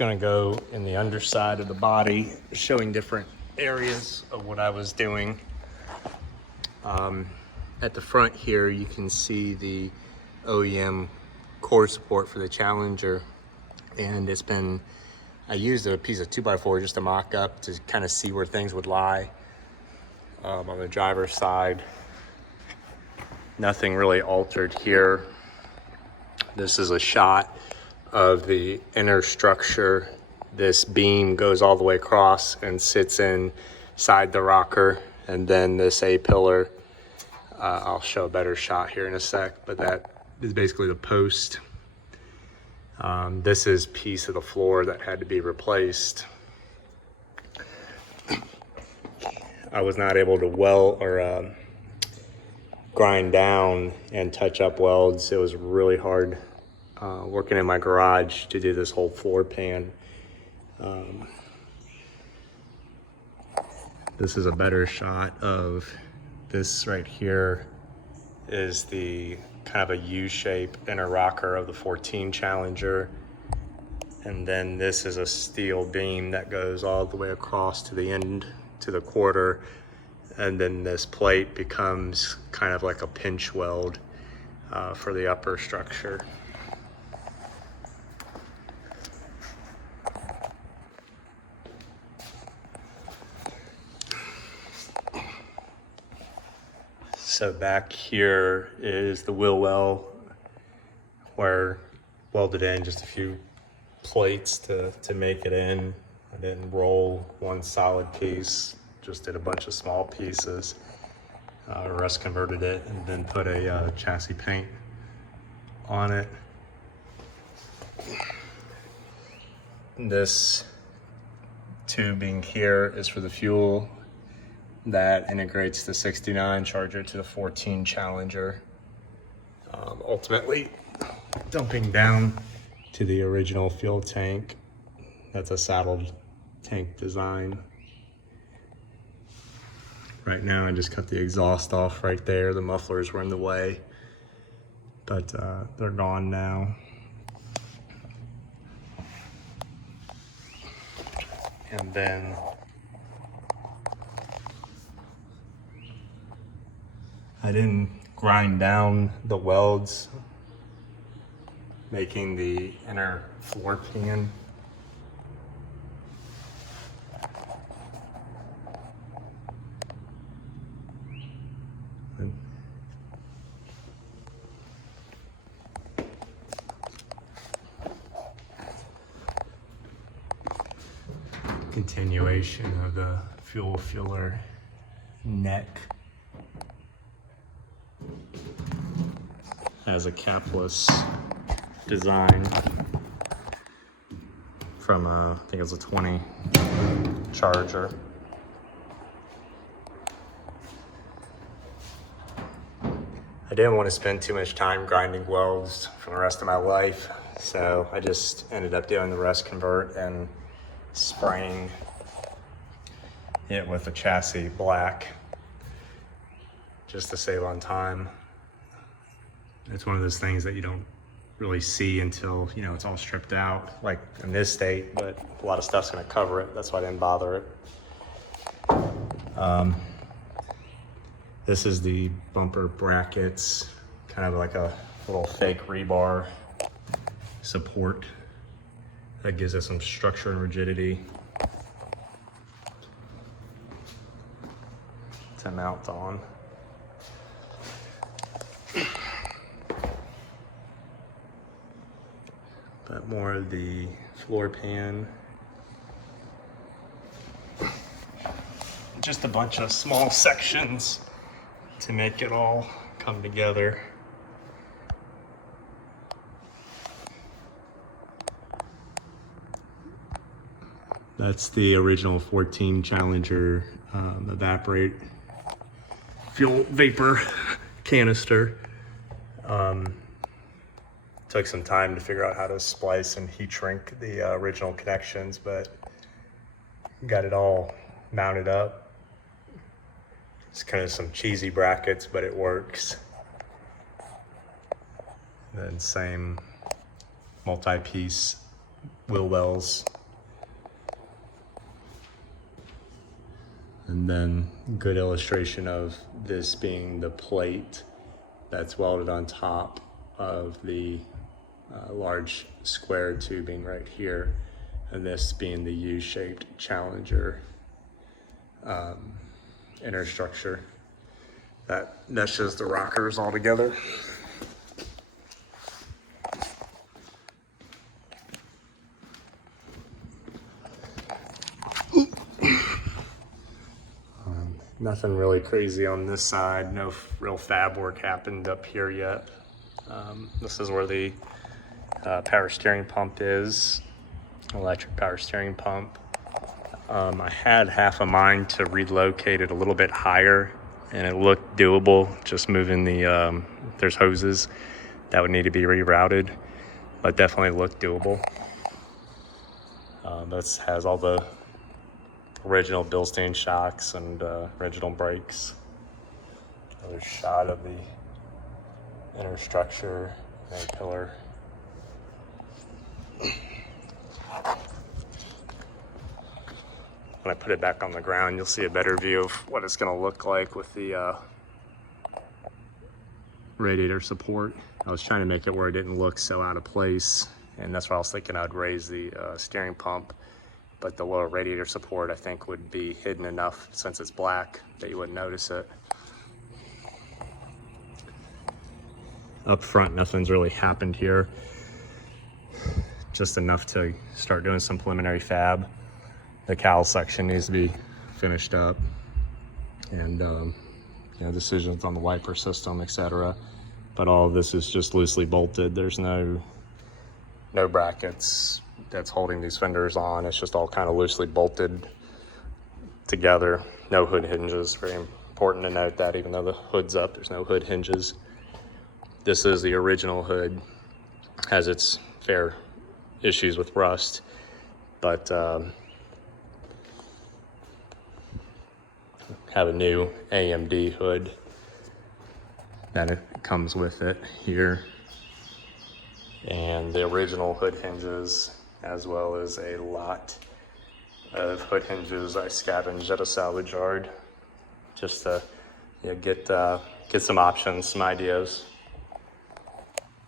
gonna go in the underside of the body, showing different areas of what I was doing. At the front here, you can see the OEM core support for the Challenger, and I used a piece of 2x4 just to mock up to kind of see where things would lie. On the driver's side, nothing really altered here. This is a shot of the inner structure. This beam goes all the way across and sits inside the rocker, and then this A-pillar. I'll show a better shot here in a sec, but that is basically the post. This is a piece of the floor that had to be replaced. I was not able to weld or grind down and touch up welds. It was really hard working in my garage to do this whole floor pan. This is a better shot of this right here. Is the kind of a U-shape inner rocker of the 14 Challenger. And then this is a steel beam that goes all the way across to the end, to the quarter. And then this plate becomes kind of like a pinch weld for the upper structure. So back here is the wheel well, where welded in just a few plates to make it in. I didn't roll one solid piece, just did a bunch of small pieces. Rust converted it and then put a chassis paint on it. This tubing here is for the fuel that integrates the 69 Charger to the 14 Challenger, ultimately dumping down to the original fuel tank. That's a saddled tank design. Right now I just cut the exhaust off right there. The mufflers were in the way, but they're gone now. And then I didn't grind down the welds, making the inner floor pan. Continuation of the fuel filler neck. Has a capless design from I think it was a 20 Charger. I didn't want to spend too much time grinding welds for the rest of my life, so I just ended up doing the rust convert and spraying it with the chassis black just to save on time. It's one of those things that you don't really see until, you know, it's all stripped out, like in this state, but a lot of stuff's gonna cover it. That's why I didn't bother it. This is the bumper brackets, kind of like a little fake rebar support that gives it some structure and rigidity to mount on. But more of the floor pan. Just a bunch of small sections to make it all come together. That's the original 14 Challenger evaporate fuel vapor canister. Took some time to figure out how to splice and heat shrink the original connections, but got it all mounted up. It's kind of some cheesy brackets, but it works. And then same multi-piece wheel wells. And then good illustration of this being the plate that's welded on top of the large square tubing right here, and this being the U-shaped Challenger inner structure. That shows the rockers all together. Nothing really crazy on this side. No real fab work happened up here yet. This is where the power steering pump is, electric power steering pump. I had half a mind to relocate it a little bit higher, and it looked doable, just moving the, there's hoses that would need to be rerouted, but definitely looked doable. This has all the original Bilstein shocks and original brakes. Another shot of the inner structure and pillar. When I put it back on the ground, you'll see a better view of what it's going to look like with the radiator support. I was trying to make it where it didn't look so out of place, and that's why I was thinking I'd raise the steering pump, but the lower radiator support I think would be hidden enough since it's black that you wouldn't notice it. Up front, nothing's really happened here. Just enough to start doing some preliminary fab. The cowl section needs to be finished up, and you know, decisions on the wiper system, etc. But all of this is just loosely bolted. There's no brackets that's holding these fenders on. It's just all kind of loosely bolted together. No hood hinges. Very important to note that even though the hood's up, there's no hood hinges. This is the original hood. Has its fair issues with rust, but have a new AMD hood that it comes with it here, and the original hood hinges, as well as a lot of hood hinges I scavenged at a salvage yard just to, you know, get some options, some ideas.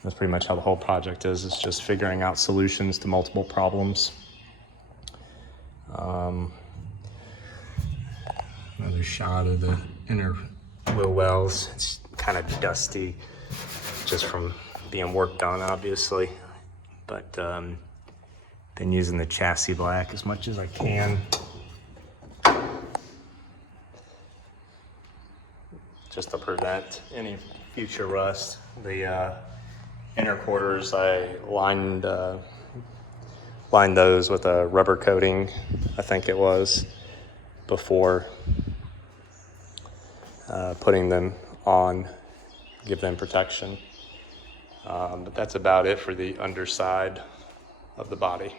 That's pretty much how the whole project is. It's just figuring out solutions to multiple problems. Another shot of the inner wheel wells. It's kind of dusty just from being worked on, obviously, but been using the chassis black as much as I can. Just to prevent any future rust. The inner quarters, I lined those with a rubber coating, I think it was, before putting them on, give them protection. But that's about it for the underside of the body.